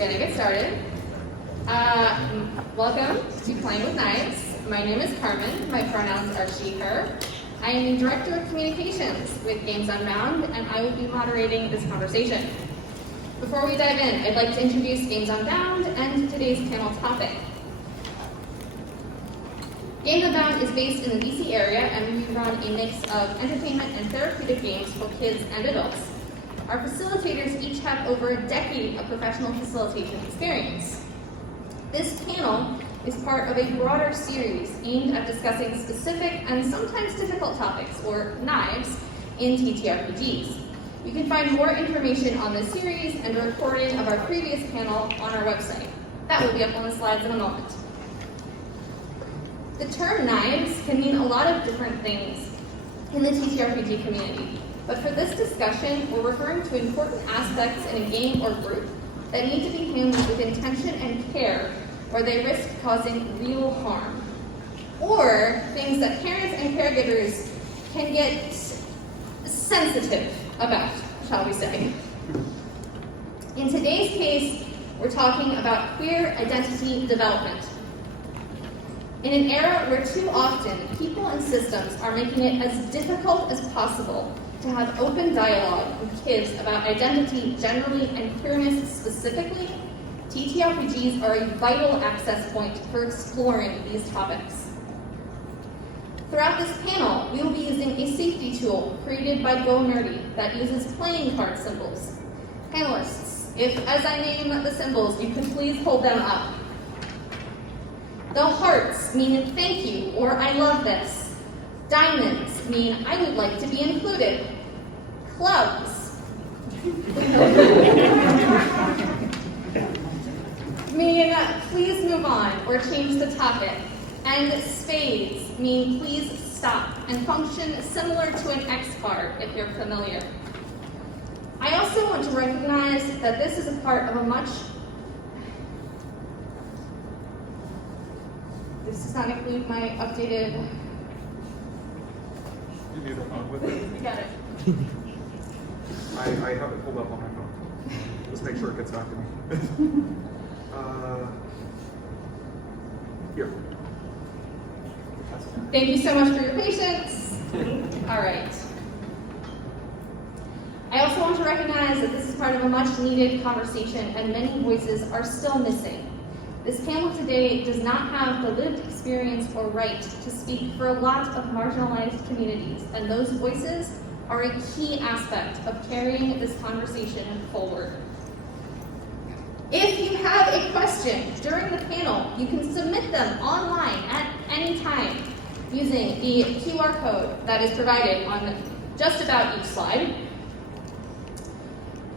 gonna get started. Welcome to Playing with Knives. My name is Carmen. My pronouns are she, her. I am the Director of Communications with Games Unbound, and I will be moderating this conversation. Before we dive in, I'd like to introduce Games Unbound and today's panel topic. Games Unbound is based in the DC area, and we run a mix of entertainment and therapeutic games for kids and adults. Our facilitators each have over a decade of professional facilitation experience. This panel is part of a broader series aimed at discussing specific and sometimes difficult topics, or knives, in TTRPGs. You can find more information on this series and a recording of our previous panel on our website. That will be up on the slides in a moment. The term knives can mean a lot of different things in the TTRPG community, but for this discussion, we're referring to important aspects in a game or group that need to be handled with intention and care, or they risk causing real harm. Or things that parents and caregivers can get sensitive about, shall we say. In today's case, we're talking about queer identity development. In an era where too often people and systems are making it as difficult as possible to have open dialogue with kids about identity generally and queerness specifically, TTRPGs are a vital access point for exploring these topics. Throughout this panel, we will be using a safety tool created by Go Nerdy that uses playing card symbols. Panelists, if as I name the symbols, you could please hold them up. The hearts mean thank you or I love this. Diamonds mean I would like to be included. Clubs mean please move on or change the topic. And spades mean please stop and function similar to an X card if you're familiar. I also want to recognize that this is a part of a much... This does not include my updated... You need a phone with it? You got it. I have it pulled up on my phone. Just make sure it gets back to me. Here. Thank you so much for your patience. All right. I also want to recognize that this is part of a much needed conversation and many voices are still missing. This panel today does not have the lived experience or right to speak for a lot of marginalized communities, and those voices are a key aspect of carrying this conversation forward. If you have a question during the panel, you can submit them online at any time using the QR code that is provided on just about each slide.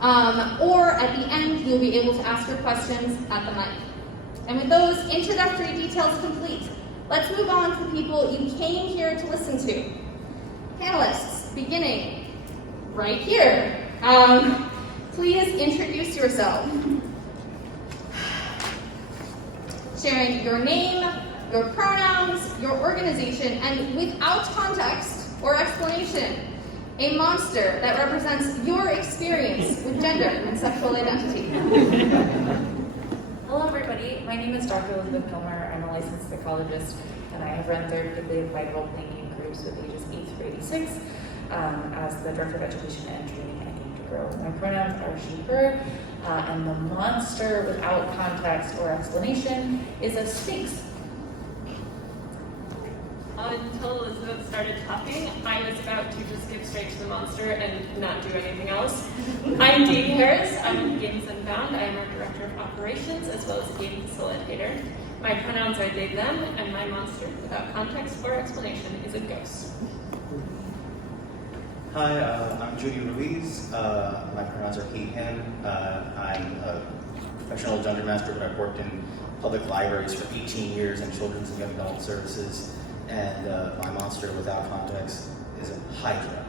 Or at the end, you'll be able to ask your questions at the mic. And with those introductory details complete, let's move on to the people you came here to listen to. Panelists, beginning right here. Please introduce yourself. Sharing your name, your pronouns, your organization, and without context or explanation, a monster that represents your experience with gender and sexual identity. Hello everybody, my name is Dr. Elizabeth Kilmer. I'm a licensed psychologist and I have run therapeutically applied role-playing game groups with ages 8 through 86 as the Director of Education and Training at Game to Grow. My pronouns are she, her, and the monster without context or explanation is a sphinx. Until Elizabeth started talking, I was about to just skip straight to the monster and not do anything else. I'm Dee Harris. I'm Games Unbound. I am our Director of Operations as well as a game facilitator. My pronouns are they, them, and my monster, without context or explanation, is a ghost. Hi, I'm Juni Ruiz. My pronouns are he, him. I'm a professional dungeon master, but I've worked in public libraries for 18 years in children's and young adult services. And my monster without context is a Hydra.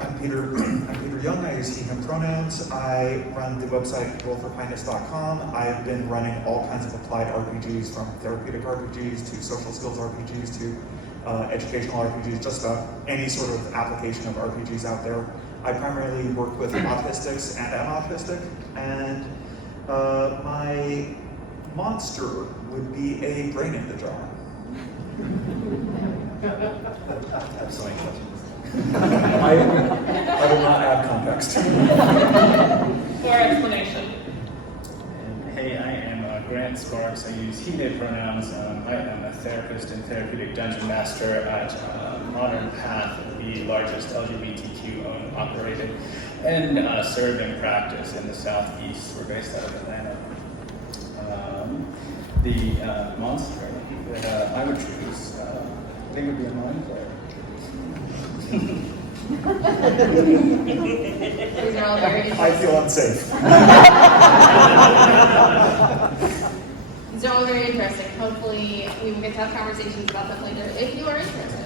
I'm Peter Jung. I use he, him pronouns. I run the website rollforkindness.com. I've been running all kinds of applied RPGs, from therapeutic RPGs to social skills RPGs to educational RPGs, just about any sort of application of RPGs out there. I primarily work with autistics and am autistic, and my monster would be a brain in the jar. I have so many questions. I will not add context. For explanation. Hey, I am Grant Sparks. I use he, they pronouns. I am a therapist and therapeutic dungeon master at Modern Path, the largest LGBTQ-owned, operated, and serving practice in the Southeast. We're based out of Atlanta. The monster that I would choose, I think would be a mind player. These are all very I feel unsafe. These are all very interesting. Hopefully, we will get to have conversations about them later if you are interested.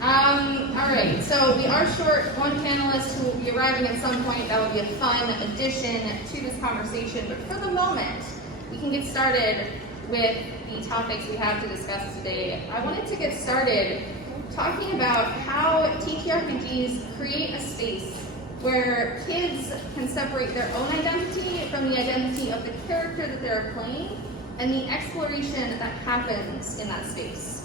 All right, so we are short one panelist who will be arriving at some point. That will be a fun addition to this conversation. But for the moment, we can get started with the topics we have to discuss today. I wanted to get started talking about how TTRPGs create a space where kids can separate their own identity from the identity of the character that they're playing and the exploration that happens in that space.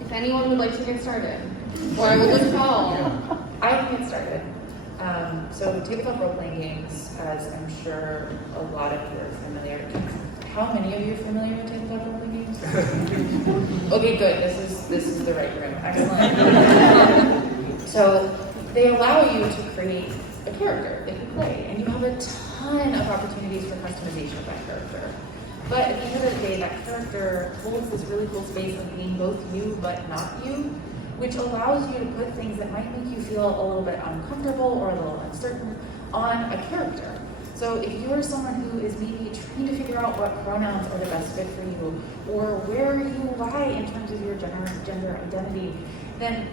If anyone would like to get started, or I will just call. I can get started. So tabletop role-playing games, as I'm sure a lot of you are familiar. How many of you are familiar with tabletop role-playing games? Okay, good. This is the right room. Excellent. So they allow you to create a character that you play, and you have a ton of opportunities for customization of that character. But at the end of the day, that character holds this really cool space of being both you but not you, which allows you to put things that might make you feel a little bit uncomfortable or a little uncertain on a character. So if you're someone who is maybe trying to figure out what pronouns are the best fit for you, or where you lie in terms of your gender identity, then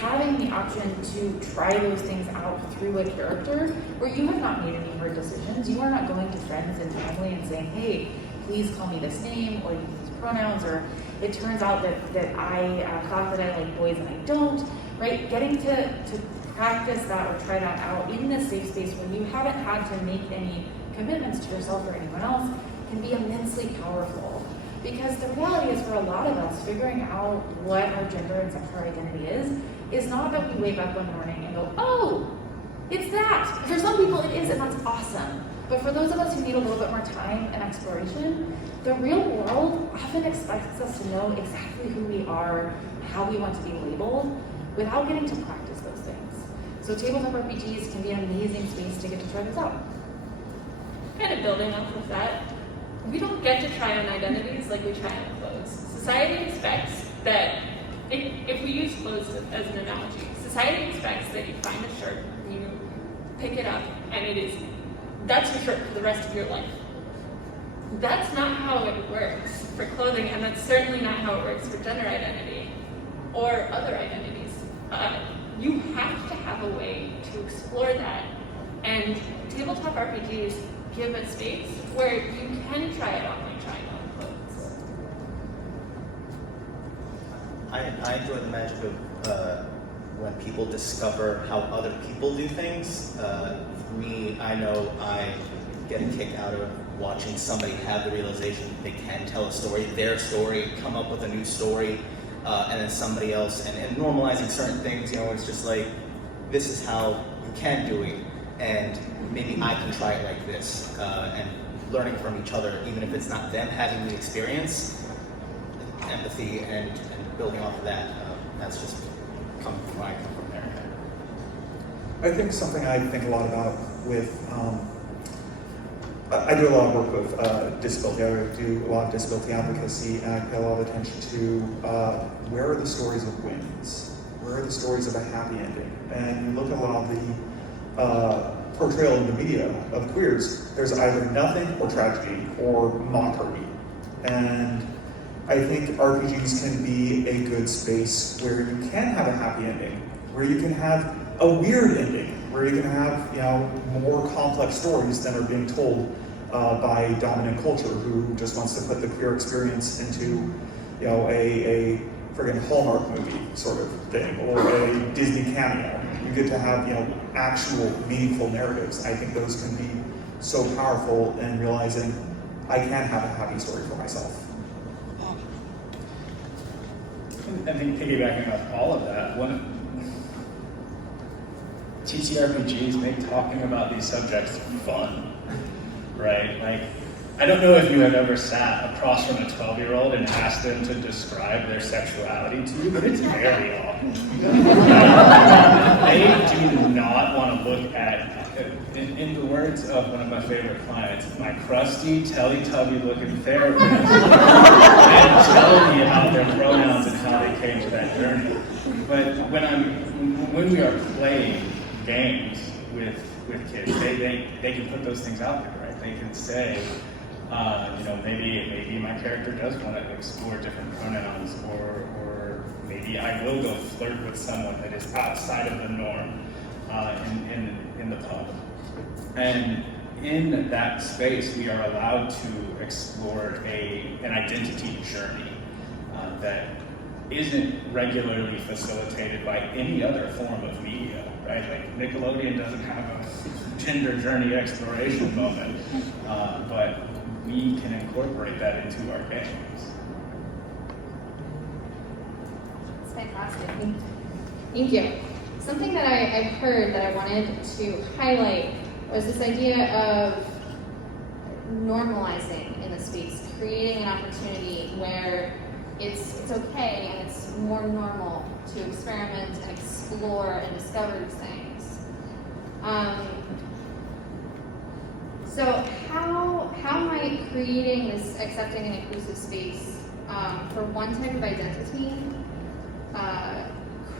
having the option to try those things out through a character where you have not made any hard decisions, you are not going to friends and family and saying, hey, please call me this name or use these pronouns, or it turns out that I thought that I like boys and I don't, right? Getting to practice that or try that out in this safe space where you haven't had to make any commitments to yourself or anyone else can be immensely powerful. Because the reality is, for a lot of us, figuring out what our gender and sexual identity is not that we wake up one morning and go, oh, it's that. For some people it is, and that's awesome. But for those of us who need a little bit more time and exploration, the real world often expects us to know exactly who we are, how we want to be labeled, without getting to practice those things. So tabletop RPGs can be an amazing space to get to try this out. Kind of building off of that, we don't get to try on identities like we try on clothes. Society expects that, if we use clothes as an analogy, society expects that you find a shirt, you pick it up, and that's your shirt for the rest of your life. That's not how it works for clothing, and that's certainly not how it works for gender identity or other identities. You have to have a way to explore that, and tabletop RPGs give a space where you can try it on like trying on clothes. I enjoy the magic of when people discover how other people do things. For me, I know I get a kick out of watching somebody have the realization they can tell a story, their story, come up with a new story, and then somebody else, and normalizing certain things. It's just like, this is how you can do it, and maybe I can try it like this, and learning from each other, even if it's not them having the experience, empathy, and building off of that. That's just coming from where I come from there. I think something I think a lot about with, I do a lot of work with disability. I do a lot of disability advocacy, and I pay a lot of attention to where are the stories of wins? Where are the stories of a happy ending? And you look at a lot of the portrayal in the media of queers, there's either nothing or tragedy or mockery. And I think RPGs can be a good space where you can have a happy ending, where you can have a weird ending, where you can have more complex stories than are being told by dominant culture, who just wants to put the queer experience into a friggin' Hallmark movie sort of thing, or a Disney cameo. You get to have, actual meaningful narratives. I think those can be so powerful in realizing I can have a happy story for myself. I think piggybacking off all of that, TTRPGs make talking about these subjects fun, right? Like, I don't know if you have ever sat across from a 12-year-old and asked them to describe their sexuality to you, but it's very awkward. They do not want to look at, in the words of one of my favorite clients, my crusty, Teletubby-looking therapist, and tell me about their pronouns and how they came to that journey. But when we are playing games with kids, they can put those things out there, right? They can say, maybe my character does want to explore different pronouns, or maybe I will go flirt with someone that is outside of the norm in the pub. And in that space, we are allowed to explore an identity journey that isn't regularly facilitated by any other form of media, right? Like Nickelodeon doesn't have a gender journey exploration moment, but we can incorporate that into our games. That's fantastic. Thank you. Something that I've heard that I wanted to highlight was this idea of normalizing in the space, creating an opportunity where it's okay and it's more normal to experiment and explore and discover these things. So how might creating this accepting and inclusive space for one type of identity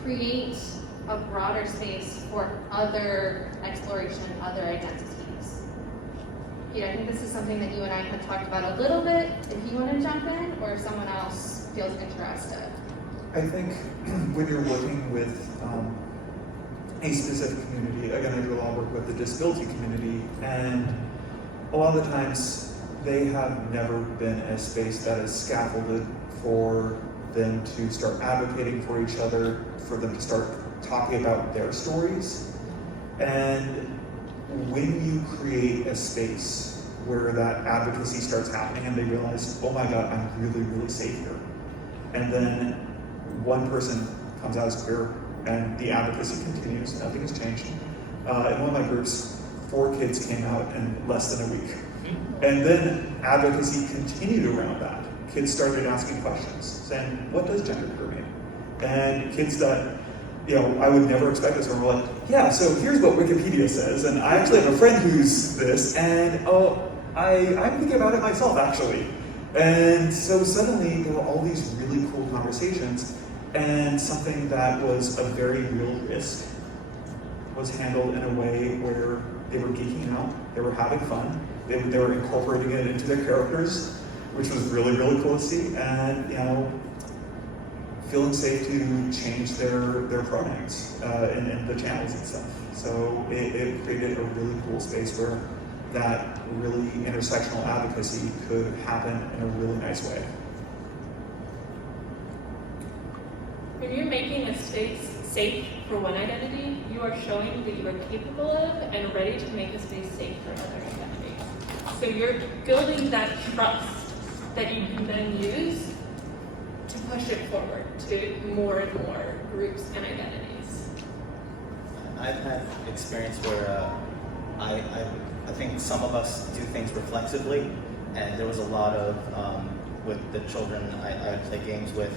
create a broader space for other exploration, other identities? Peter, I think this is something that you and I had talked about a little bit. If you want to jump in, or if someone else feels interested. I think when you're working with a specific community, again, I do a lot of work with the disability community, and a lot of the times they have never been a space that is scaffolded for them to start advocating for each other, for them to start talking about their stories. And when you create a space where that advocacy starts happening and they realize, oh my God, I'm really, really safe here. And then one person comes out as queer and the advocacy continues, nothing has changed. In one of my groups, 4 kids came out in less than a week. And then advocacy continued around that. Kids started asking questions, saying, what does genderqueer mean? And kids that, I would never expect this, were like, yeah, so here's what Wikipedia says, and I actually have a friend who's this, and I'm thinking about it myself, actually. And so suddenly there were all these really cool conversations, and something that was a very real risk was handled in a way where they were geeking out, they were having fun, they were incorporating it into their characters, which was really, really cool to see, and feeling safe to change their pronouns in the channels and stuff. So it created a really cool space where that really intersectional advocacy could happen in a really nice way. When you're making a space safe for one identity, you are showing that you are capable of and ready to make a space safe for other identities. So you're building that trust that you can then use to push it forward to more and more groups and identities. I've had experience where I think some of us do things reflexively, and there was a lot of, with the children I would play games with,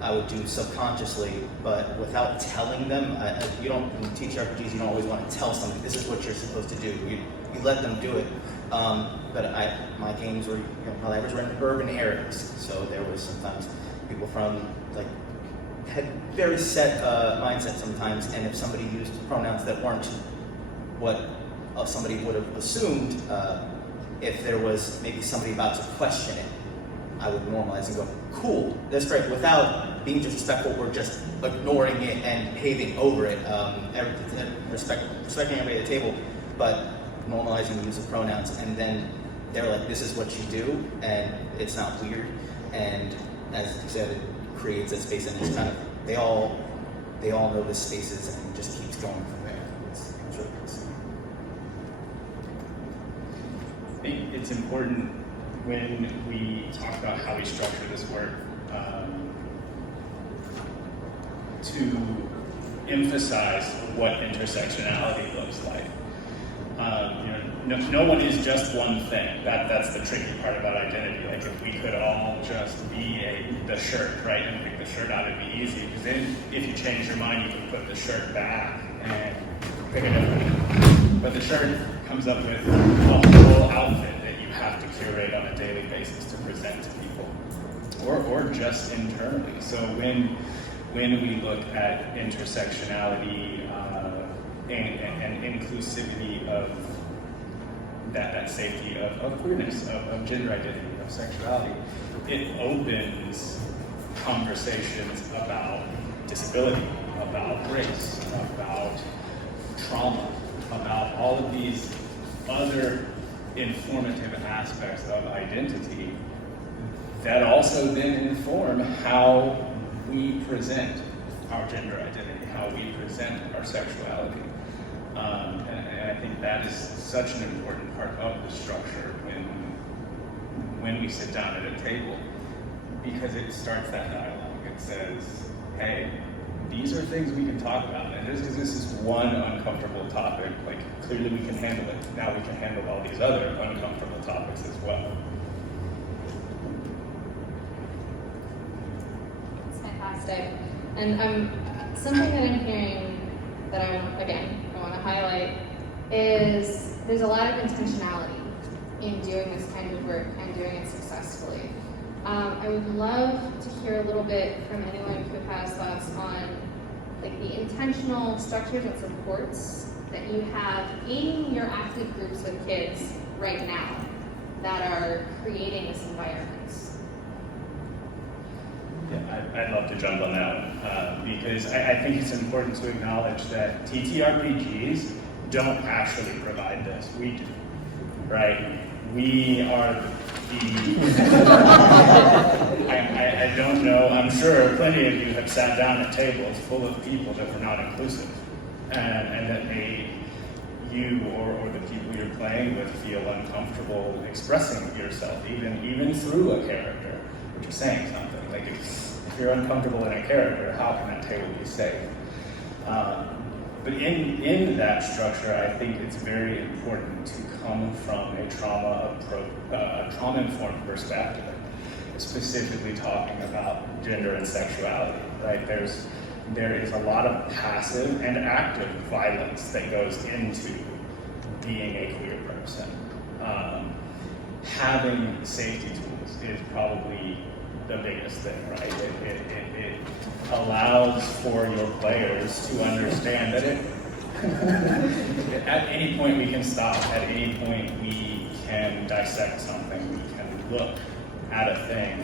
I would do subconsciously, but without telling them. You don't, in TTRPGs, you don't always want to tell somebody, this is what you're supposed to do. You let them do it. But my games were, my libraries were in urban areas, so there was sometimes people from, had very set mindset sometimes, and if somebody used pronouns that weren't what somebody would have assumed, if there was maybe somebody about to question it, I would normalize and go, cool, that's great, without being disrespectful or just ignoring it and paving over it, respecting everybody at the table, but normalizing the use of pronouns, and then they're like, this is what you do, and it's not weird, and as you said, it creates a space, and it's kind of they all know the spaces, and it just keeps going from there. It's really nice. I think it's important when we talk about how we structure this work to emphasize what intersectionality looks like. No one is just one thing. That's the tricky part about identity. Like if we could all just be the shirt, right, and pick the shirt out, it'd be easy. Because then, if you change your mind, you can put the shirt back and pick a different. But the shirt comes up with a whole outfit that you have to curate on a daily basis to present to people, or just internally. So when we look at intersectionality and inclusivity of that safety of queerness, of gender identity, of sexuality, it opens conversations about disability, about race, about trauma, about all of these other informative aspects of identity that also then inform how we present our gender identity, how we present our sexuality. And I think that is such an important part of the structure when we sit down at a table, because it starts that dialogue. It says, hey, these are things we can talk about, and this is one uncomfortable topic. Like, clearly we can handle it. Now we can handle all these other uncomfortable topics as well. It's fantastic. And something that I'm hearing that I want to highlight is there's a lot of intentionality in doing this kind of work and doing it successfully. I would love to hear a little bit from anyone who has thoughts on like the intentional structures and supports that you have in your active groups with kids right now that are creating this environment. Yeah, I'd love to jump on that one, because I think it's important to acknowledge that TTRPGs don't actually provide this. We do, right? We are I don't know, I'm sure plenty of you have sat down at tables full of people that were not inclusive, and that made you or the people you're playing with feel uncomfortable expressing yourself, even through a character, which is saying something. Like if you're uncomfortable in a character, how can that table be safe? But in that structure, I think it's very important to come from a trauma-informed perspective, specifically talking about gender and sexuality, right? There is a lot of passive and active violence that goes into being a queer person. Having safety tools is probably the biggest thing, right? It allows for your players to understand that at any point we can stop, at any point we can dissect something, we can look at a thing,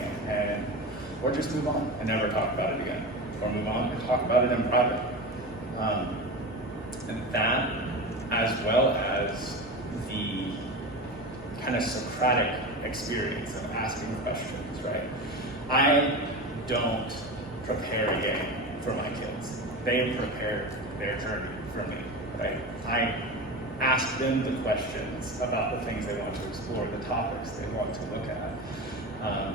or just move on and never talk about it again, or move on and talk about it in private. And that, as well as the kind of Socratic experience of asking questions, right? I don't prepare a game for my kids. They prepare their journey for me, right? I ask them the questions about the things they want to explore, the topics they want to look at,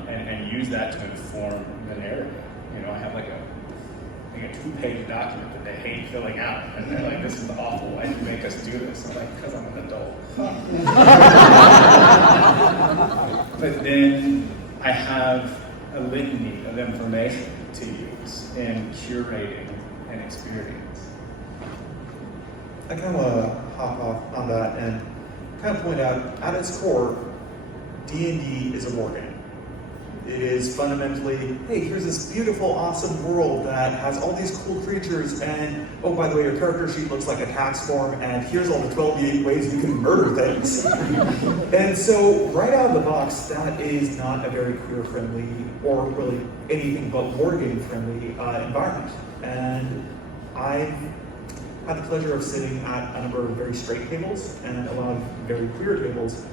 and use that to inform the narrative. You know, I have like a 2-page document that they hate filling out, and they're like, "This is awful. Why did you make us do this?" I'm like, "Because I'm an adult." But then I have a litany of information to use in curating an experience. I kind of want to hop off on that and kind of point out, at its core, D&D is a war game. It is fundamentally, hey, here's this beautiful, awesome world that has all these cool creatures, and oh, by the way, your character sheet looks like a tax form, and here's all the 12 ways you can murder things. And so, right out of the box, that is not a very queer-friendly, or really anything but war game-friendly environment. And I've had the pleasure of sitting at a number of very straight tables and a lot of very queer tables,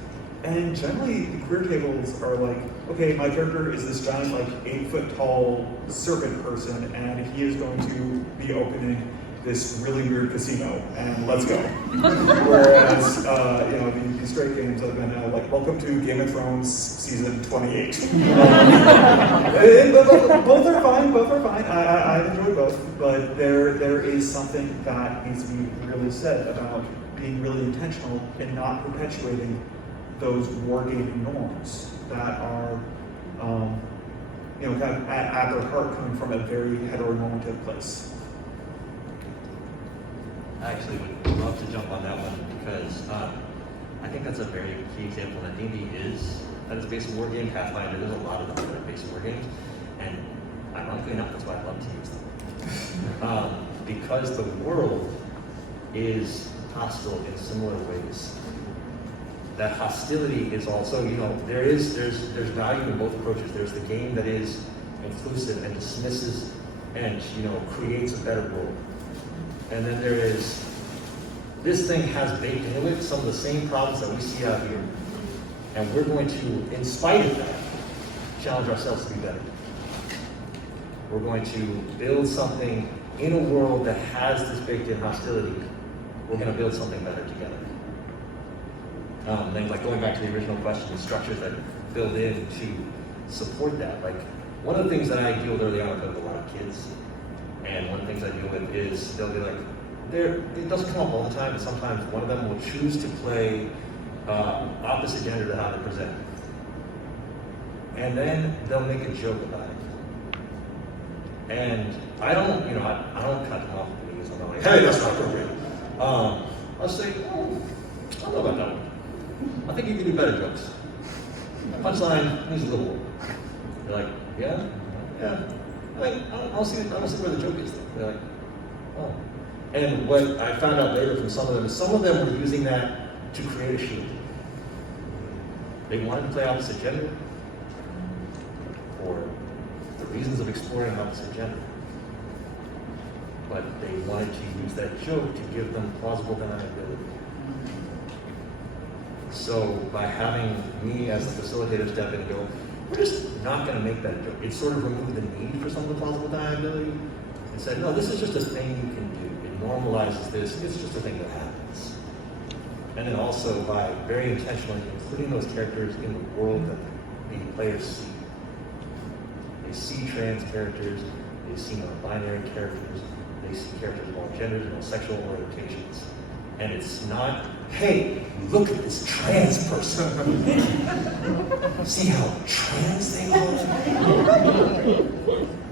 And generally, the career tables are like, okay, my character is this giant, like 8-foot tall serpent person, and he is going to be opening this really weird casino, and let's go. Whereas, the straight games have been like, welcome to Game of Thrones season 28. Both are fine. I enjoy both, but there is something that needs to be really said about being really intentional and not perpetuating those wargaming norms that are, kind of at their heart coming from a very heteronormative place. I actually would love to jump on that one because I think that's a very key example that D&D is at its base a war game. Pathfinder, there's a lot of them that are base war games, and ironically enough, that's why I love to use them. Because the world is hostile in similar ways. That hostility is also, there's value in both approaches. There's the game that is inclusive and dismisses and creates a better world. And then there is, this thing has baked into it some of the same problems that we see out here. And we're going to, in spite of that, challenge ourselves to be better. We're going to build something in a world that has this baked in hostility. We're going to build something better together. Then, like going back to the original question, the structures that build in to support that. Like one of the things that I deal with early on with a lot of kids, and one of the things I deal with is they'll be like, it doesn't come up all the time, but sometimes one of them will choose to play opposite gender to how they present. And then they'll make a joke about it. And I don't cut them off because I'm not like, hey, that's not appropriate. I'll say, I don't know about that one. I think you can do better jokes. Punchline needs a little more. They're like, yeah. I don't see where the joke is. They're like, oh. And what I found out later from some of them is some of them were using that to create a shield. They wanted to play opposite gender for the reasons of exploring opposite gender. But they wanted to use that joke to give them plausible deniability. So by having me as the facilitator step in and go, we're just not going to make that joke. It sort of removed the need for some of the plausible deniability and said, no, this is just a thing you can do. It normalizes this. It's just a thing that happens. And then also by very intentionally including those characters in the world that the players see. They see trans characters. They see non-binary characters. They see characters of all genders and all sexual orientations. And it's not, hey, look at this trans person. See how trans they are?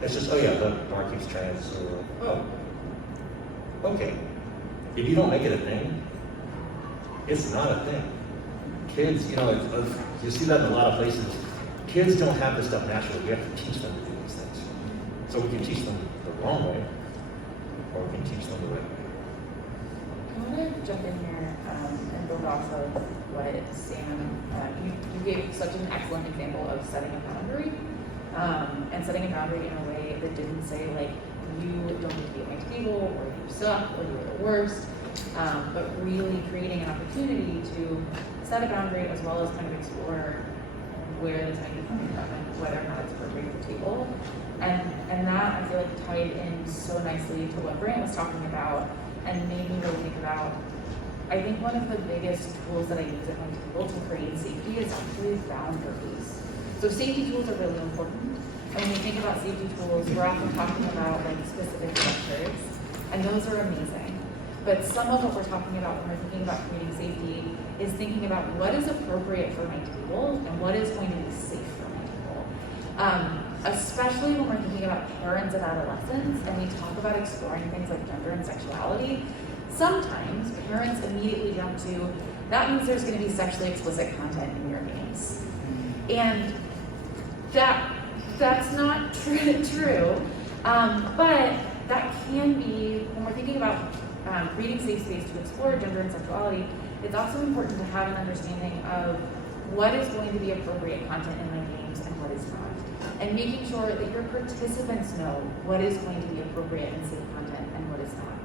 It's just, oh yeah, the barkeep's trans. So, oh, okay. If you don't make it a thing, it's not a thing. Kids, you see that in a lot of places. Kids don't have this stuff naturally. We have to teach them to do these things. So we can teach them the wrong way, or we can teach them the right way. I want to jump in here and build off of what Sam, you gave such an excellent example of setting a boundary, and setting a boundary in a way that didn't say like, you don't need to be at my table, or you suck, or you're the worst, but really creating an opportunity to set a boundary as well as kind of explore where this might be coming from and whether or not it's appropriate at the table. And that I feel like tied in so nicely to what Brant was talking about and made me really think about, I think one of the biggest tools that I use at my table to create safety is actually boundaries. So safety tools are really important. And when we think about safety tools, we're often talking about like specific structures, and those are amazing. But some of what we're talking about when we're thinking about creating safety is thinking about what is appropriate for my table and what is going to be safe for my table. Especially when we're thinking about parents of adolescents and we talk about exploring things like gender and sexuality, sometimes parents immediately jump to, that means there's going to be sexually explicit content in your games. And that's not true. But that can be, when we're thinking about creating safe space to explore gender and sexuality, it's also important to have an understanding of what is going to be appropriate content in my games and what is not. And making sure that your participants know what is going to be appropriate and safe content and what is not.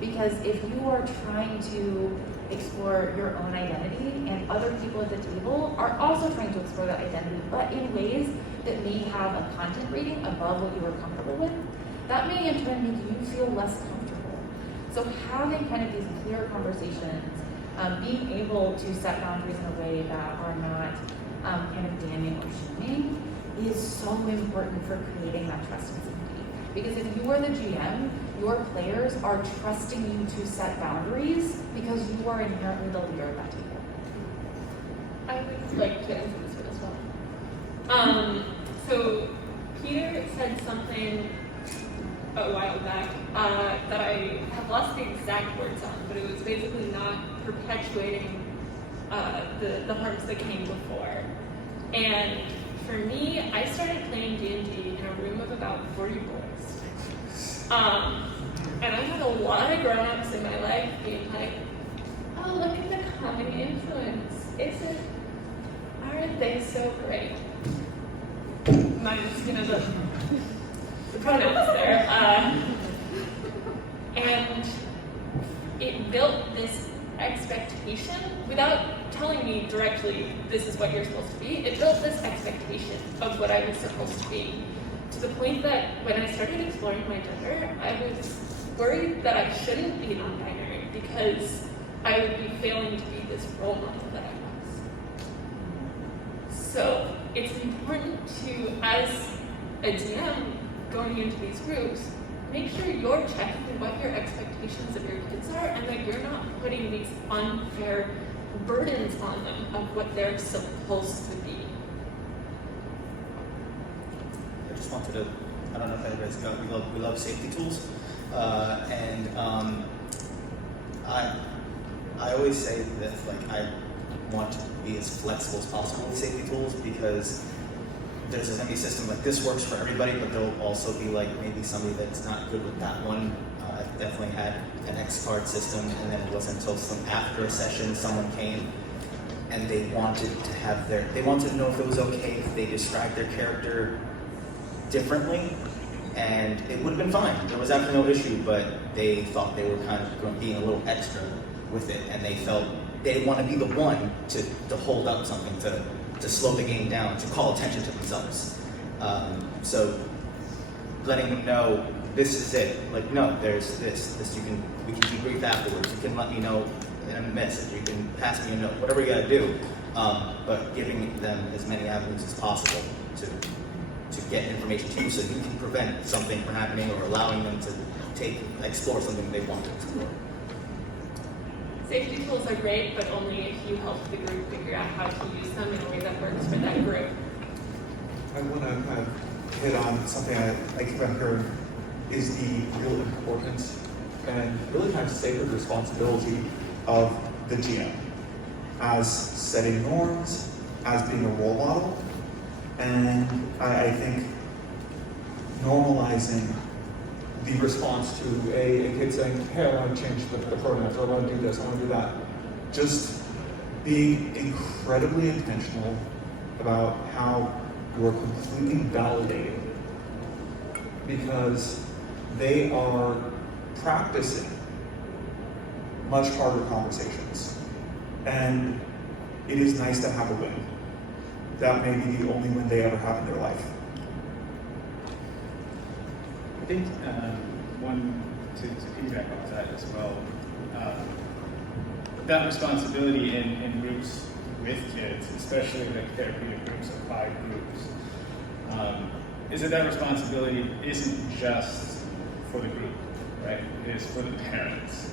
Because if you are trying to explore your own identity and other people at the table are also trying to explore that identity, but in ways that may have a content rating above what you were comfortable with, that may in turn make you feel less comfortable. So having kind of these clear conversations, being able to set boundaries in a way that are not kind of damning or shaming is so important for creating that trust and safety. Because if you are the GM, your players are trusting you to set boundaries because you are inherently the leader of that table. I would like to answer this one as well. So Peter said something a while back that I have lost the exact words on, but it was basically not perpetuating the harms that came before. And for me, I started playing D&D in a room of about 40 boys. And I had a lot of grown-ups in my life being like, oh, look at the calming influence. Aren't they so great? Minus, the pronouns there. And it built this expectation, without telling me directly, this is what you're supposed to be, it built this expectation of what I was supposed to be. To the point that when I started exploring my gender, I was worried that I shouldn't be non-binary because I would be failing to be this role model that I was. So it's important to, as a DM going into these groups, make sure you're checking what your expectations of your kids are and that you're not putting these unfair burdens on them of what they're supposed to be. I just wanted to, I don't know if anybody's got, we love safety tools. I always say that I want to be as flexible as possible with safety tools because there's going to be a system like this works for everybody, but there'll also be maybe somebody that's not good with that one. I've definitely had an X card system, and then it wasn't until after a session someone came and they wanted to know if it was okay if they described their character differently, and it would have been fine. There was absolutely no issue, but they thought they were kind of being a little extra with it, and they felt they didn't want to be the one to hold up something, to slow the game down, to call attention to themselves. So letting them know this is it. No, there's this. We can debrief afterwards. You can let me know in a message. You can pass me a note. Whatever you got to do. But giving them as many avenues as possible to get information to you, so you can prevent something from happening or allowing them to explore something they want to explore. Safety tools are great, but only if you help the group figure out how to use them in a way that works for that group. I want to kind of hit on something I keep on hearing is the real importance and really kind of sacred responsibility of the GM as setting norms, as being a role model, and I think normalizing the response to a kid saying, hey, I want to change the pronouns, or I want to do this, I want to do that. Just being incredibly intentional about how you're completely validating, because they are practicing much harder conversations. And it is nice to have a win. That may be the only win they ever have in their life. I think one to piggyback off that as well, that responsibility in groups with kids, especially therapeutic groups, applied groups, is that responsibility isn't just for the group, right? It is for the parents.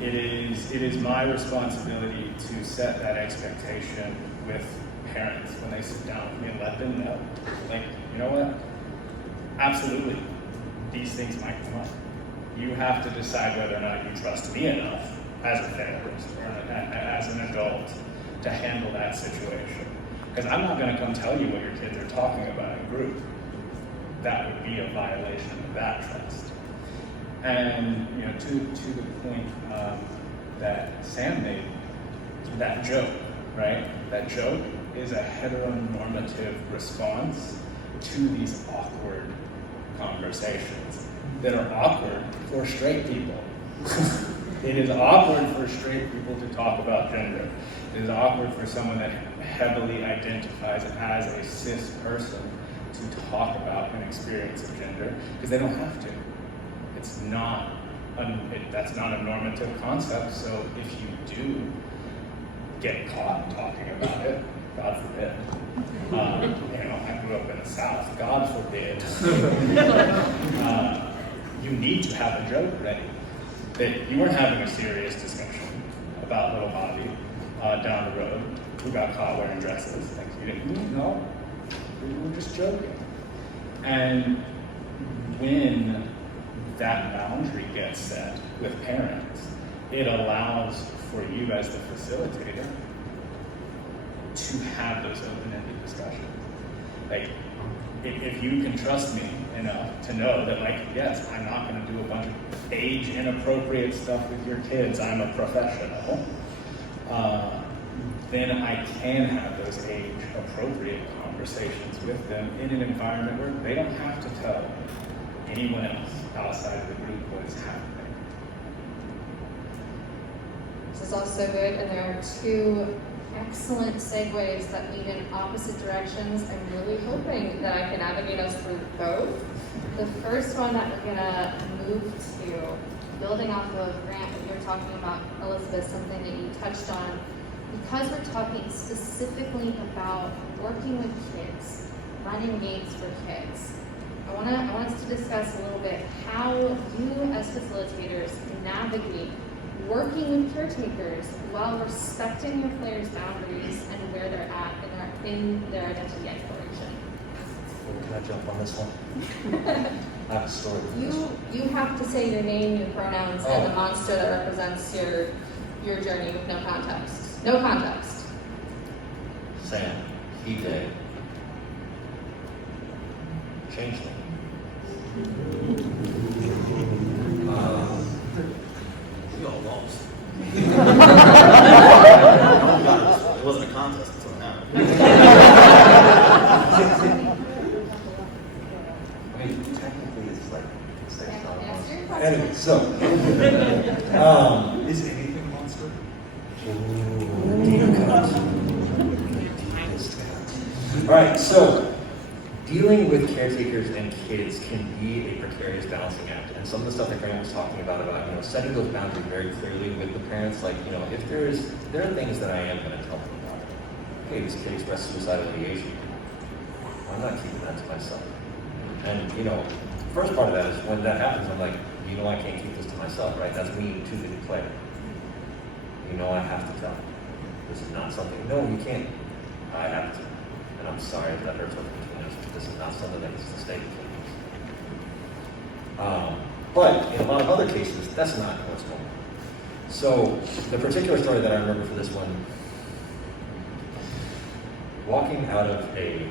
It is my responsibility to set that expectation with parents when they sit down with me and let them know, you know what? Absolutely, these things might come up. You have to decide whether or not you trust me enough as a therapist or as an adult to handle that situation. Because I'm not going to come tell you what your kids are talking about in group. That would be a violation of that trust. And to the point that Sam made, that joke, right? That joke is a heteronormative response to these awkward conversations. that are awkward for straight people. It is awkward for straight people to talk about gender. It is awkward for someone that heavily identifies as a cis person to talk about an experience of gender, because they don't have to. It's not, that's not a normative concept, so if you do get caught talking about it, God forbid. I grew up in the South, God forbid. You need to have a joke ready. That you weren't having a serious discussion about little Bobby down the road who got caught wearing dresses. Like, you didn't know. We were just joking. And when that boundary gets set with parents, it allows for you as the facilitator to have those open-ended discussions. Like, if you can trust me enough to know that, like, yes, I'm not going to do a bunch of age-inappropriate stuff with your kids, I'm a professional, then I can have those age-appropriate conversations with them in an environment where they don't have to tell anyone else outside of the group what is happening. This is also good, and there are two excellent segues that lead in opposite directions. I'm really hoping that I can navigate us through both. The first one that we're gonna move to, building off of Grant, what you're talking about, Elizabeth, something that you touched on, because we're talking specifically about working with kids, running games for kids. I want us to discuss a little bit how you as facilitators navigate working with caretakers while respecting your players' boundaries and where they're at in their identity exploration. Well, can I jump on this one? I have a story. You have to say your name, your pronouns, and the monster that represents your journey with no context. No context. Sam, he did. Change them. We all lost. It wasn't a contest until now. I mean, technically it's like anyway, so Is anything monster? All right, so dealing with caretakers and kids can be a precarious balancing act. And some of the stuff that Grant was talking about, setting those boundaries very clearly with the parents, like, if there are things that I am going to tell them about. Hey, this kid expressed suicidal ideation. I'm not keeping that to myself. And, first part of that is when that happens, I'm like, I can't keep this to myself, right? That's me too good a player. I have to tell. This is not something, no, you can't. I have to. And I'm sorry if that hurts between us, but this is not something that needs to stay between us. But in a lot of other cases, that's not what's going on. So the particular story that I remember for this one, walking out of a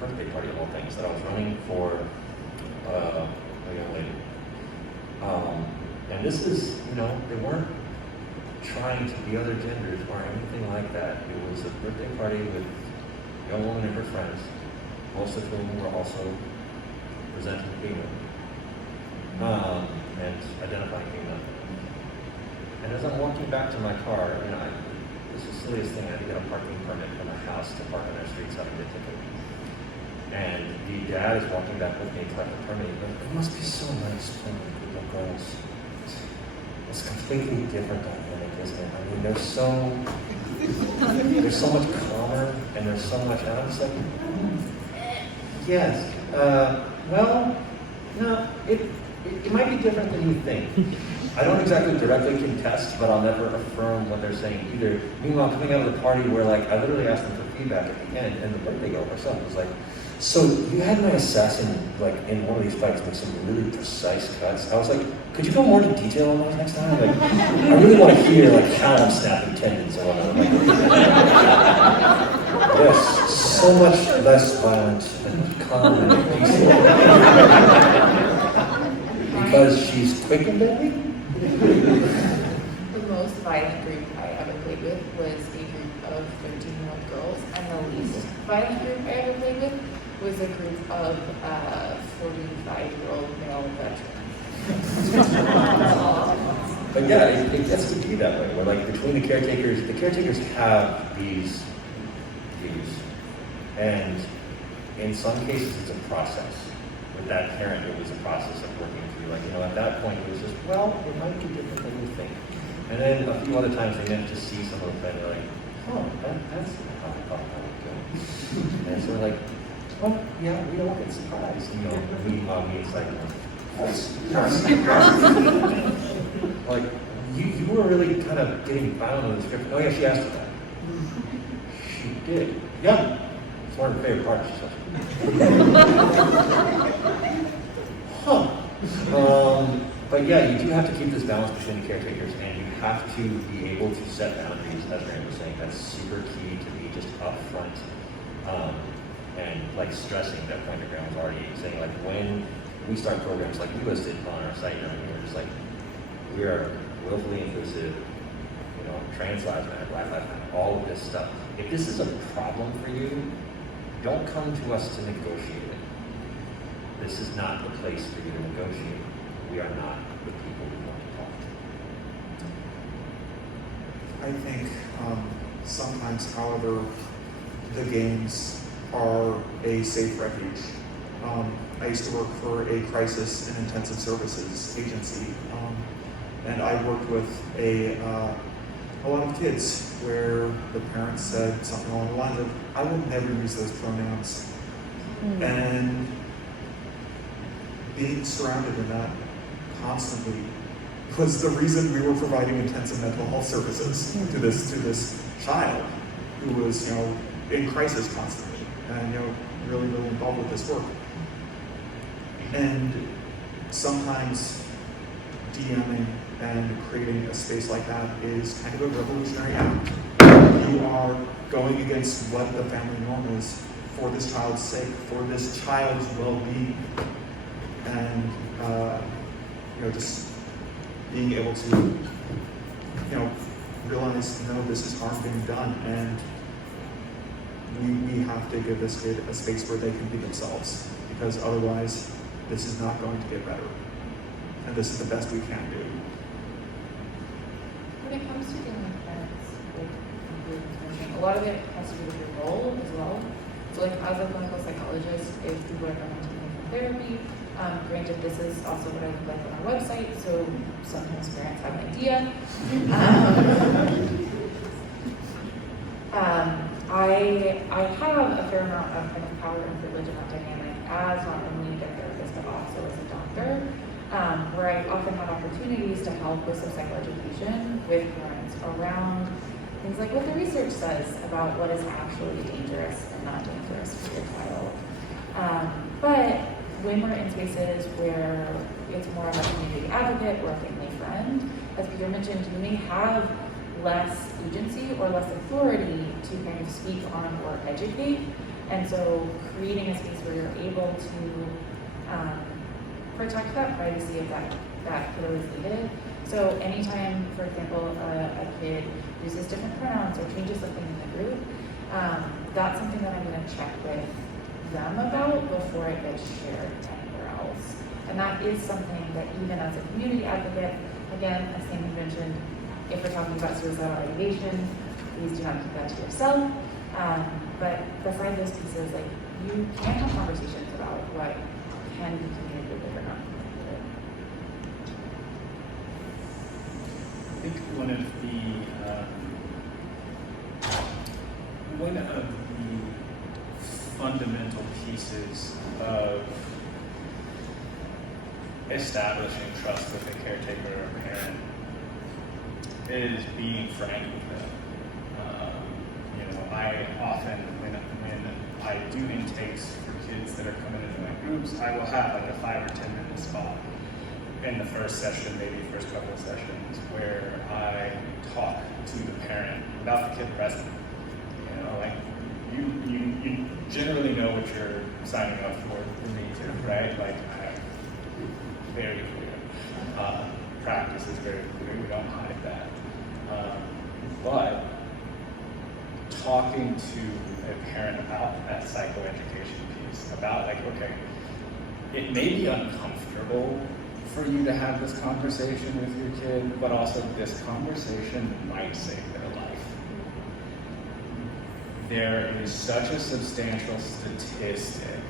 birthday party of all things that I was running for a young lady. And this is, they weren't trying to be other genders or anything like that. It was a birthday party with a young woman and her friends, most of whom were also presenting female and identifying female. And as I'm walking back to my car, this is the silliest thing. I had to get a parking permit from the house to park on their streets so I could get ticket. And the dad is walking back with me to collect the permit. He goes, it must be so nice playing with little girls. It's completely different dynamic, isn't it? I mean, there's so much calmer and there's so much, and I'm just like, yes, well, no, it might be different than you think. I don't exactly directly contest, but I'll never affirm what they're saying either. Meanwhile, coming out of the party where, like, I literally asked them for feedback at the end, and the birthday girl herself was like, so you had my assassin, like, in one of these fights make some really precise cuts. I was like, could you go more into detail on those next time? Like, I really want to hear, like, how I'm snapping tendons and whatnot. Like, yes, so much less violent and calm and peaceful. Because she's quick and deadly? The most violent group I ever played with was a group of 13-year-old girls, and the least violent group I ever played with was a group of 45-year-old male veteran. But yeah, it gets to be that way, where like between the caretakers have these views. And in some cases it's a process. With that parent, it was a process of working through, like, at that point it was just, well, it might be different than you think. And then a few other times they meant to see some of them and they're like, oh, that's how I thought that would go. And so we're like, well, yeah, we don't get surprised. Meanwhile, me excited. Like, you were really kind of getting bound on the script. Oh yeah, she asked for that. She did. Yeah. It's one of her favorite parts, she said. Huh. But yeah, you do have to keep this balance between the caretakers, and you have to be able to set boundaries, as Rand was saying. That's super key to be just upfront, and like stressing that point that Graham was already saying, like when we start programs like we listed on our site, we're just like, we are willfully inclusive, trans lives matter, black lives matter, all of this stuff. If this is a problem for you, don't come to us to negotiate it. This is not the place for you to negotiate. We are not the people we want to talk to. I think sometimes, however, the games are a safe refuge. I used to work for a crisis and intensive services agency, and I worked with a lot of kids where the parents said something along the lines of, I will never use those pronouns. And being surrounded in that constantly was the reason we were providing intensive mental health services to this child who was, in crisis constantly and, really, really involved with this work. And sometimes DMing and creating a space like that is kind of a revolutionary act. You are going against what the family norm is for this child's sake, for this child's well-being, and just being able to realize, no, this is harm being done, and we have to give this kid a space where they can be themselves, because otherwise this is not going to get better, and this is the best we can do. When it comes to dealing with parents, a lot of it has to do with your role as well. So like as a clinical psychologist, if people are coming to me for therapy, granted this is also what I look like on our website, so sometimes parents have an idea. I have a fair amount of kind of power and privilege in that dynamic as not only a therapist but also as a doctor, where I often have opportunities to help with some psychoeducation with parents around things like what the research says about what is actually dangerous and not dangerous for your child. But when we're in spaces where it's more of a community advocate or a family friend, as Peter mentioned, you may have less agency or less authority to kind of speak on or educate. And so creating a space where you're able to protect that privacy if that kiddo is needed. So anytime, for example, a kid uses different pronouns or changes something in the group, that's something that I'm going to check with them about before it gets shared anywhere else. And that is something that even as a community advocate, again, as Amy mentioned, if we're talking about suicidal ideation, please do not keep that to yourself. But besides those pieces, like, you can have conversations about what can be communicated or not communicated. I think one of the fundamental pieces of establishing trust with a caretaker or parent is being frank with them. I often, when I do intakes for kids that are coming into my groups, I will have like a 5 or 10 minute spot in the first session, maybe first couple of sessions, where I talk to the parent about the kid present. You generally know what you're signing up for me to, right? Like, very clear. Practice is very clear. We don't hide that. But talking to a parent about that psychoeducation piece, about like, okay, it may be uncomfortable for you to have this conversation with your kid, but also this conversation might save their life. There is such a substantial statistic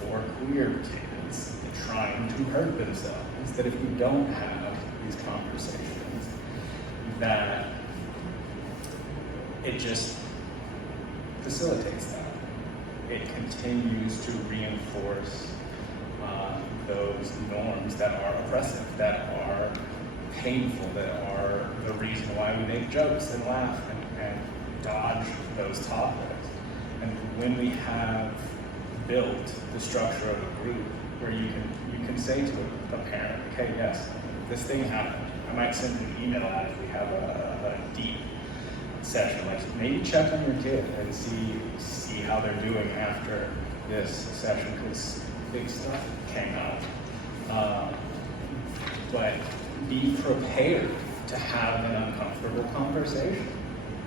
for queer kids trying to hurt themselves that if you don't have these conversations, that it just facilitates that. It continues to reinforce those norms that are oppressive, that are painful, that are the reason why we make jokes and laugh and dodge those topics. And when we have built the structure of a group where you can say to a parent, okay, yes, this thing happened. I might send an email out if we have a deep session, like maybe check on your kid and see how they're doing after this session, because big stuff came out. But be prepared to have an uncomfortable conversation,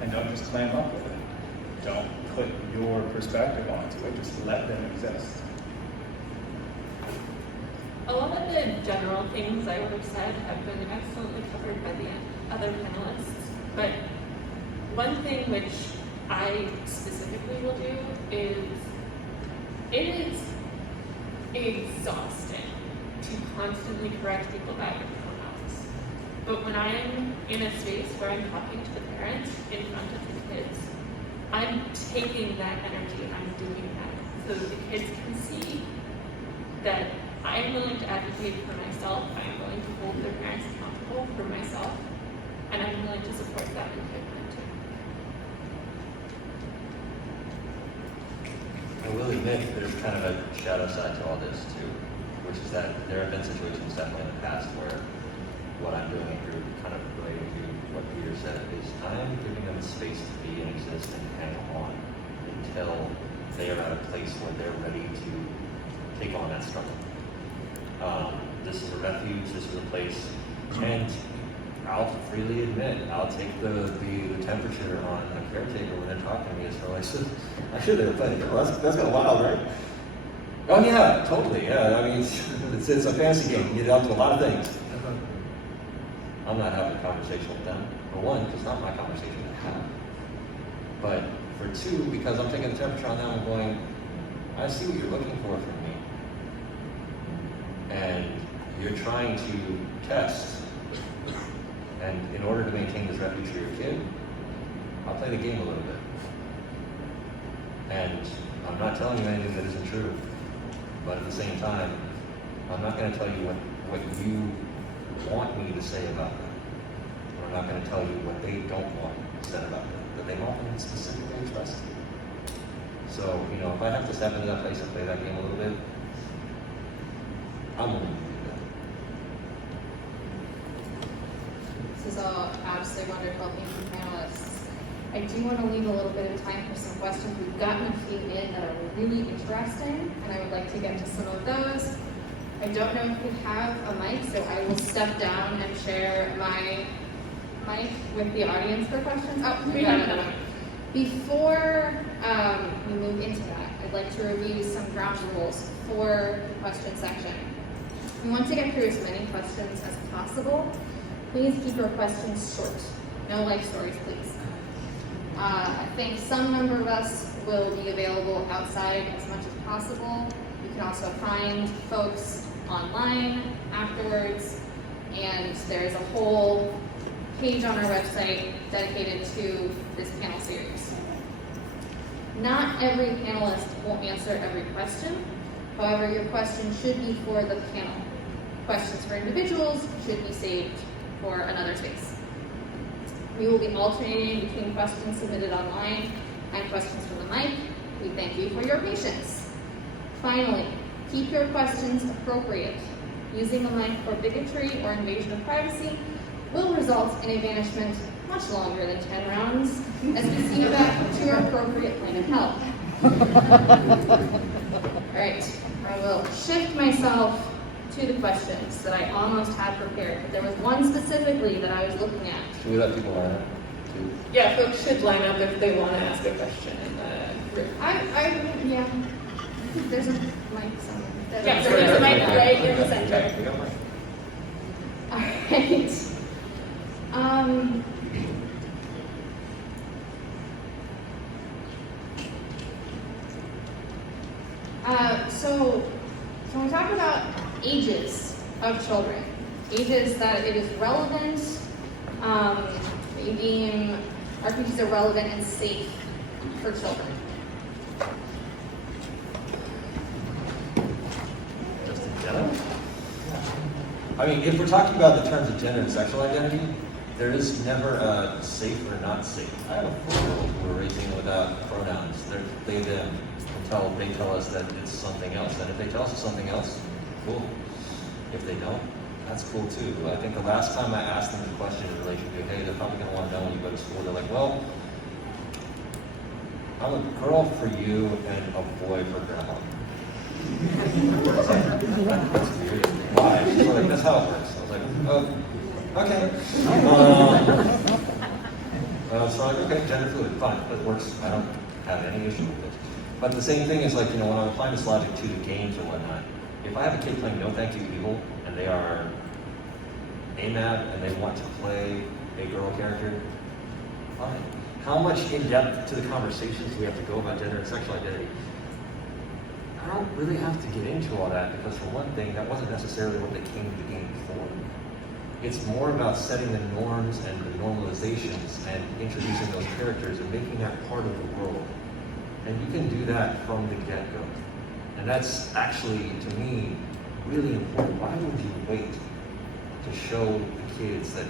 and don't just clam up with it. Don't put your perspective onto it, just let them exist. A lot of the general things I would have said have been excellently covered by the other panelists, but one thing which I specifically will do is, it is exhausting to constantly correct people about your pronouns. But when I'm in a space where I'm talking to the parents in front of the kids, I'm taking that energy and I'm doing that so that the kids can see that I'm willing to advocate for myself, I'm willing to hold their parents accountable for myself, and I'm willing to support that in commitment too. I will admit there's kind of a shadow side to all this too, which is that there have been situations definitely in the past where what I'm doing in group, kind of relating to what Peter said, is I'm giving them a space to be and exist and hang on until they are at a place where they're ready to take on that struggle. This is a refuge, this is a place, and I'll freely admit, I'll take the temperature on a caretaker when they're talking to me, so I should have played. Well, that's kind of wild, right? Oh yeah, totally, yeah, I mean, it's a fantasy game, you get up to a lot of things. I'm not having a conversation with them, for one, because it's not my conversation to have. But for two, because I'm taking the temperature on them and going, I see what you're looking for from me. And you're trying to test. And in order to maintain this refuge for your kid, I'll play the game a little bit. And I'm not telling you anything that isn't true. But at the same time, I'm not going to tell you what you want me to say about them. I'm not going to tell you what they don't want said about them, that they want them specifically expressed. So, if I have to step into that place and play that game a little bit, I'm willing to do that. This is all absolutely wonderful. Thank you, panelists. I do want to leave a little bit of time for some questions. We've gotten a few in that are really interesting, and I would like to get to some of those. I don't know if we have a mic, so I will step down and share my mic with the audience for questions. Oh, we got another one. Before we move into that, I'd like to review some ground rules for the question section. We want to get through as many questions as possible. Please keep your questions short. No life stories, please. I think some number of us will be available outside as much as possible. You can also find folks online afterwards, and there's a whole page on our website dedicated to this panel series. Not every panelist will answer every question. However, your question should be for the panel. Questions for individuals should be saved for another space. We will be alternating between questions submitted online and questions from the mic. We thank you for your patience. Finally, keep your questions appropriate. Using the mic for bigotry or invasion of privacy will result in a banishment much longer than 10 rounds, as we see you back to your appropriate plane of hell. All right, I will shift myself to the questions that I almost had prepared, but there was one specifically that I was looking at. Should we let people line up too? Yeah, folks should line up if they want to ask a question in the group. Yeah. I think there's a mic somewhere. Yeah, so there's a right in the center. Okay, we got one. Alright. So can we talk about ages of children? Ages that it is relevant, that you deem RPGs are relevant and safe for children. Just in general? I mean, if we're talking about the terms of gender and sexual identity, there is never a safe or not safe. I have a 4-year-old who we're raising without pronouns. They're they, them, until they tell us that it's something else. And if they tell us it's something else, cool. If they don't, that's cool too. I think the last time I asked them the question in relation to, hey, they're probably going to want to know when you go to school, they're like, well, I'm a girl for you and a boy for grandma. That's weird. Why? She's like, that's how it works. I was like, oh, okay. So I'm like, okay, gender fluid, fine, that works. I don't have any issue with it. But the same thing is like, when I'm applying this logic to the games or whatnot, if I have a kid playing No Thank You Evil and they are AMAB and they want to play a girl character, fine. How much in depth to the conversations do we have to go about gender and sexual identity? I don't really have to get into all that because for one thing, that wasn't necessarily what they came to the game for. It's more about setting the norms and the normalizations and introducing those characters and making that part of the world. And you can do that from the get-go. And that's actually, to me, really important. Why would you wait to show the kids that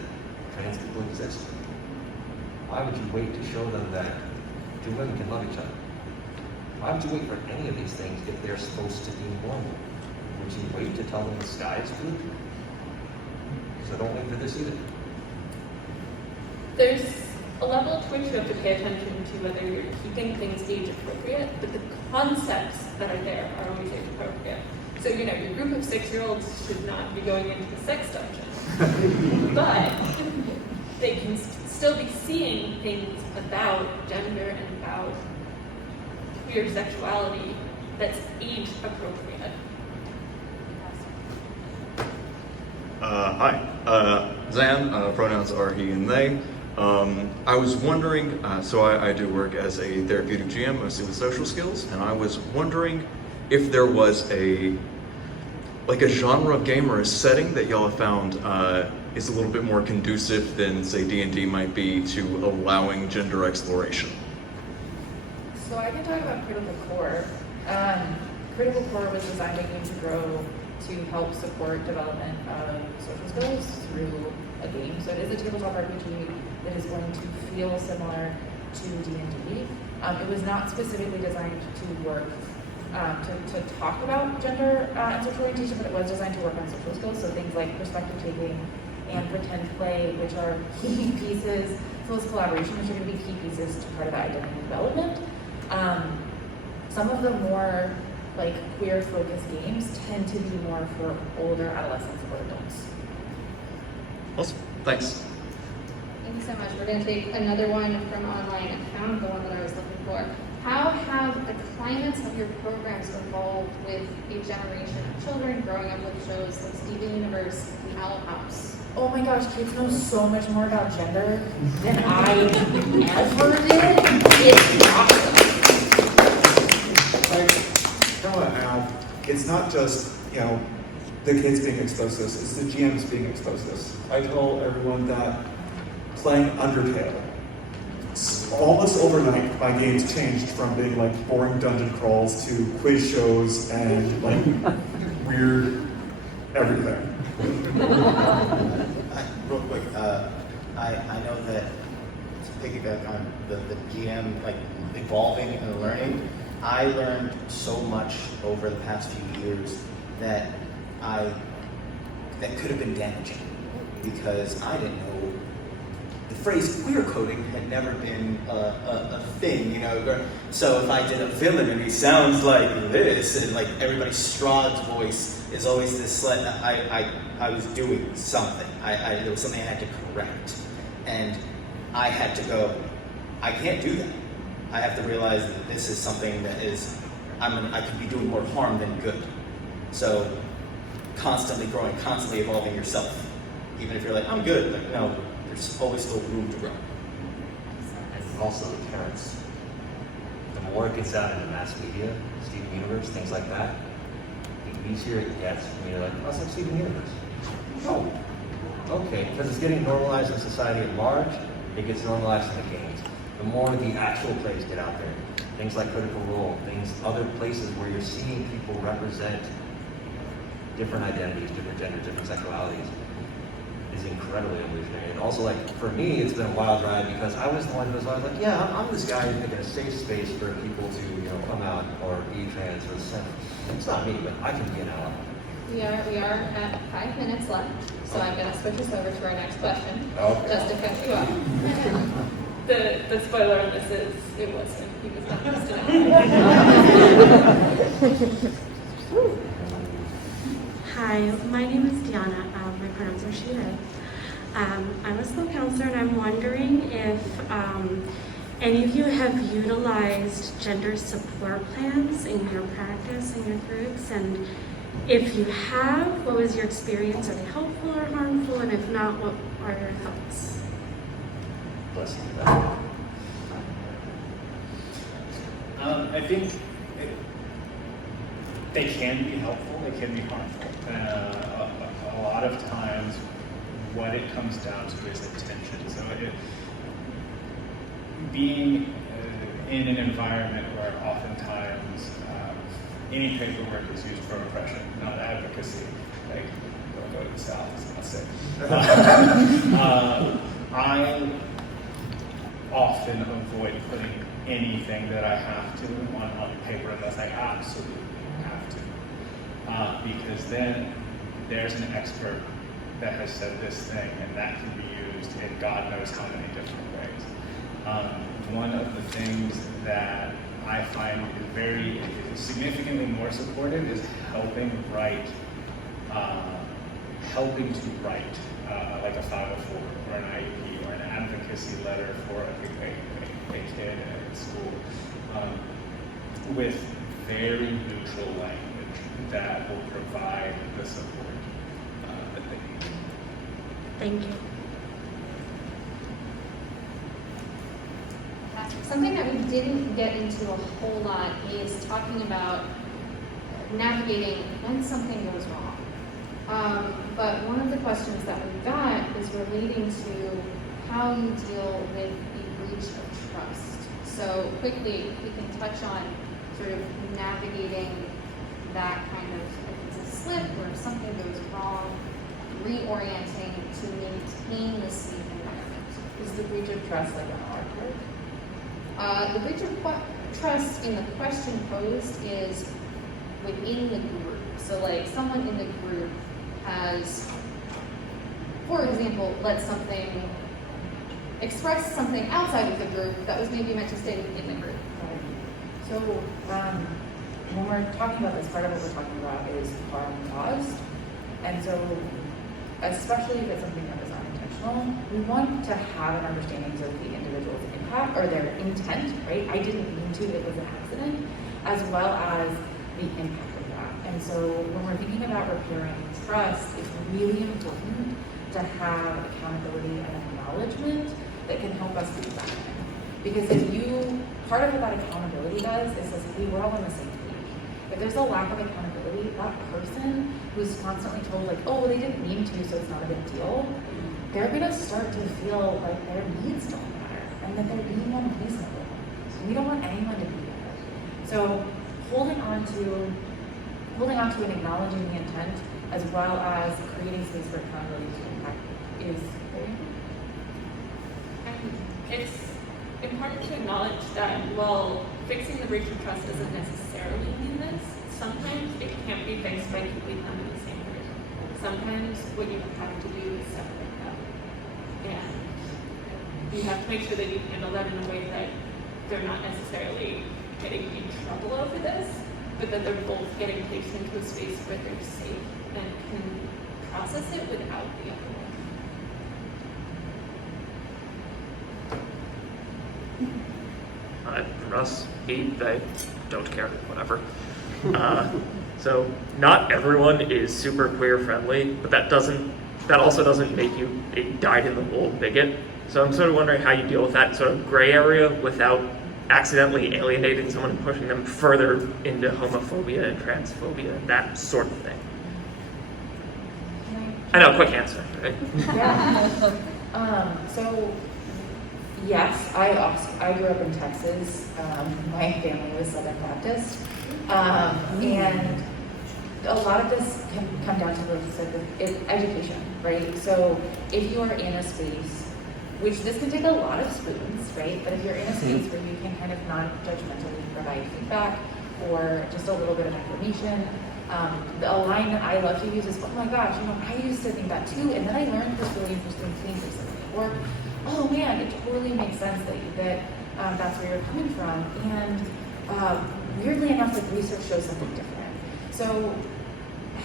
trans people exist? Why would you wait to show them that two women can love each other? Why would you wait for any of these things if they're supposed to be normal? Would you wait to tell them the sky is blue? So don't wait for this either. There's a level to which you have to pay attention to whether you're keeping things age appropriate, but the concepts that are there are always age appropriate. So, your group of 6-year-olds should not be going into the sex dungeon. But they can still be seeing things about gender and about queer sexuality that's age appropriate. Hi, Zan, pronouns are he and they. I was wondering, so I do work as a therapeutic GM, mostly with social skills, and I was wondering if there was a genre of game or a setting that y'all have found is a little bit more conducive than, say, D&D might be to allowing gender exploration. So I can talk about Critical Core. Critical Core was designed by Games to Grow to help support development of social skills through a game. So it is a tabletop RPG that is going to feel similar to D&D. It was not specifically designed to work, to talk about gender and sexual orientation, but it was designed to work on social skills. So things like perspective taking and pretend play, which are key pieces, as well as collaboration, which are going to be key pieces to part of that identity development. Some of the more queer-focused games tend to be more for older adolescents or adults. Awesome, thanks. Thank you so much. We're going to take another one from online. I found the one that I was looking for. How have the climates of your programs evolved with a generation of children growing up with shows like Steven Universe and Owl House? Oh my gosh, kids know so much more about gender than I ever did. It's awesome. It's not just, the kids being exposed to this, it's the GMs being exposed to this. I tell everyone that playing Undertale, almost overnight, my games changed from being boring dungeon crawls to quiz shows and weird everything. Real quick, I know that to piggyback on the GM evolving and learning, I learned so much over the past few years that could have been damaging because I didn't know the phrase queer coding had never been a thing, So if I did a villain and he sounds like this, and everybody Strahd's voice is always this, I was doing something. There was something I had to correct, and I had to go. I can't do that. I have to realize that this is something that is, I could be doing more harm than good. So constantly growing, constantly evolving yourself. Even if you're like, I'm good, like, no, there's always still room to grow. And also the parents. The more it gets out into mass media, Steven Universe, things like that, the easier it gets when you're like, oh, it's like Steven Universe. Oh, okay, because it's getting normalized in society at large, it gets normalized in the games. The more the actual plays get out there, things like Critical Role, things, other places where you're seeing people represent different identities, different genders, different sexualities, is incredibly evolutionary. And also, like, for me, it's been a wild ride because I was the one who was always like, yeah, I'm this guy who's making a safe space for people to, come out or be trans or send. It's not me, but I can be an ally. We are at 5 minutes left, so I'm going to switch us over to our next question, Okay. just to catch you up. The spoiler on this is it wasn't. He was not listed. Hi, my name is Diana. My pronouns are she, her. I'm a school counselor, and I'm wondering if any of you have utilized gender support plans in your practice, in your groups, and if you have, what was your experience? Are they helpful or harmful? And if not, what are your thoughts? Bless you. I think they can be helpful, they can be harmful. A lot of times, what it comes down to is intention. So being in an environment where oftentimes any paperwork is used for oppression, not advocacy. Like, don't go to the South, it's not safe. I often avoid putting anything that I have to on paper unless I absolutely have to. Because then there's an expert that has said this thing, and that can be used in God knows how many different ways. One of the things that I find is significantly more supportive is helping to write like a 504 or an IEP or an advocacy letter for a kid at school with very neutral language that will provide the support that they need. Thank you. Something that we didn't get into a whole lot is talking about navigating when something goes wrong. But one of the questions that we got is relating to how you deal with the breach of trust. So quickly, we can touch on sort of navigating that kind of, if it's a slip or if something goes wrong, reorienting to maintain the safe environment. Is the breach of trust like an art part? The breach of trust in the question posed is within the group. So like someone in the group has, for example, express something outside of the group that was maybe meant to stay within the group. Right. So when we're talking about this, part of what we're talking about is harm caused. And so, especially if it's something that is unintentional, we want to have an understanding of the individual's impact or their intent, right? I didn't mean to, it was an accident, as well as the impact of that. And so when we're thinking about repairing trust, it's really important to have accountability and acknowledgement that can help us do that. Because part of what that accountability does is says, hey, we're all on the same page. If there's a lack of accountability, that person who's constantly told like, oh, well, they didn't mean to, so it's not a big deal, they're gonna start to feel like their needs don't matter and that they're being unreasonable. So we don't want anyone to be there. So holding on to and acknowledging the intent as well as creating space for accountability to impact is very important. And it's important to acknowledge that while fixing the breach of trust doesn't necessarily mean this, sometimes it can't be fixed by keeping them in the same room. Sometimes what you have to do is separate them. And you have to make sure that you handle that in a way that they're not necessarily getting in trouble over this, but that they're both getting placed into a space where they're safe and can process it without the other one. Russ, he, they, don't care, whatever. So not everyone is super queer friendly, but that also doesn't make you a dyed-in-the-wool bigot. So I'm sort of wondering how you deal with that sort of gray area without accidentally alienating someone and pushing them further into homophobia and transphobia, that sort of thing. I know, quick answer, right? Yeah. So, yes, I grew up in Texas. My family was Southern Baptist. And a lot of this can come down to, like you said, education, right? So if you are in a space, which this can take a lot of spoons, right? But if you're in a space where you can kind of non-judgmentally provide feedback or just a little bit of information, the line that I love to use is, oh my gosh, I used to think that too, and then I learned this really interesting thing recently. Or, oh man, it totally makes sense that that's where you're coming from. And weirdly enough, like research shows something different. So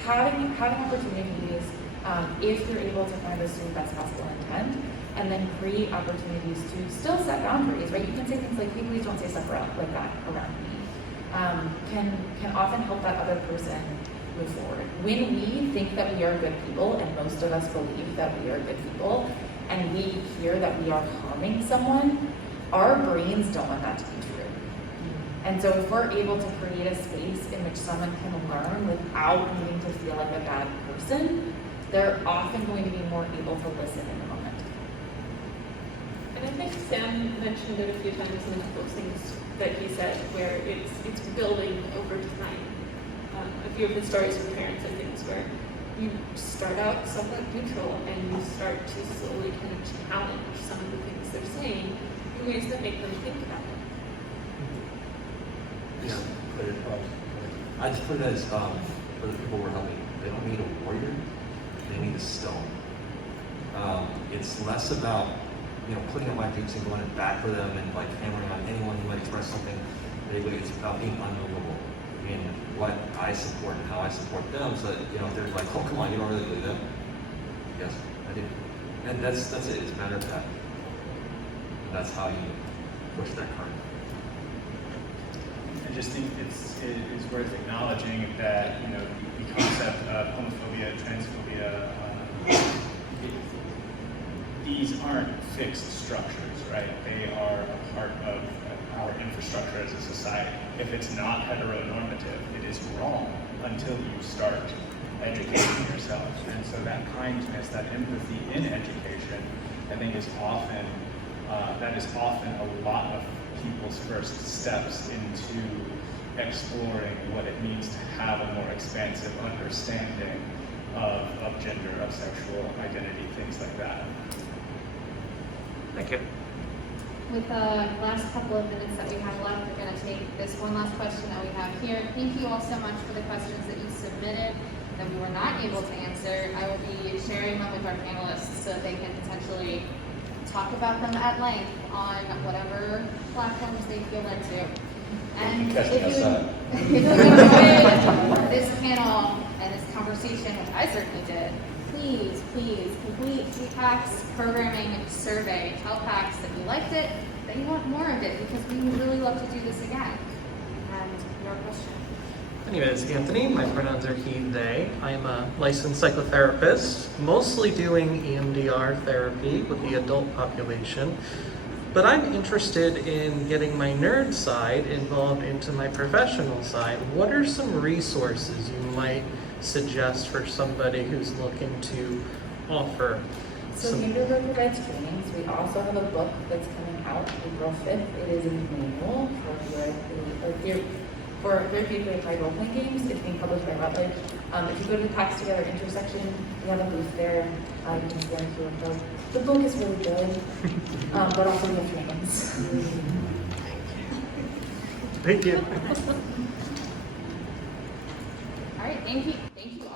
having opportunities, if you're able to kind of assume best possible intent, and then create opportunities to still set boundaries, right? You can say things like, hey, please don't say stuff like that around me. Can often help that other person move forward. When we think that we are good people, and most of us believe that we are good people, and we hear that we are harming someone, our brains don't want that to be true. And so if we're able to create a space in which someone can learn without needing to feel like a bad person, they're often going to be more able to listen in the moment. And I think Sam mentioned it a few times in a couple of things that he said, where it's building over time. A few of the stories from parents and things where you start out somewhat neutral and you start to slowly kind of challenge some of the things they're saying in ways that make them think about it. Yeah, I just put it as for the people we're helping, they don't need a warrior, they need a stone. It's less about putting up my dukes and going back for them and like hammering on anyone who might express something vaguely. It's about being unmovable in what I support and how I support them, so that if they're like, oh come on, you don't really believe that? Yes, I do. And that's it. It's a matter of fact. That's how you push that current. I just think it's worth acknowledging that the concept of homophobia, transphobia, these aren't fixed structures, right? They are a part of our infrastructure as a society. If it's not heteronormative, it is wrong until you start educating yourself. And so that kindness, that empathy in education, I think is often a lot of people's first steps into exploring what it means to have a more expansive understanding of gender, of sexual identity, things like that. Thank you. With the last couple of minutes that we have left, we're going to take this one last question that we have here. Thank you all so much for the questions that you submitted that we were not able to answer. I will be sharing them with our panelists so that they can potentially talk about them at length on whatever platforms they feel led to. And if you enjoyed this panel and this conversation, which I certainly did, please complete the PAX programming survey. Tell PAX that you liked it, that you want more of it, because we would really love to do this again. And your question? My name is Anthony. My pronouns are he, they. I'm a licensed psychotherapist, mostly doing EMDR therapy with the adult population. But I'm interested in getting my nerd side involved into my professional side. What are some resources you might suggest for somebody who's looking to offer? So Unilever provides trainings. We also have a book that's coming out April 5th. It is a manual for therapeutically applied role-playing games. It's being published by Routledge. If you go to the PAX Together intersection, we have a booth there. You can scan a QR code. The book is really good, but also we have trainings. Thank you. All right, thank you. Thank you all.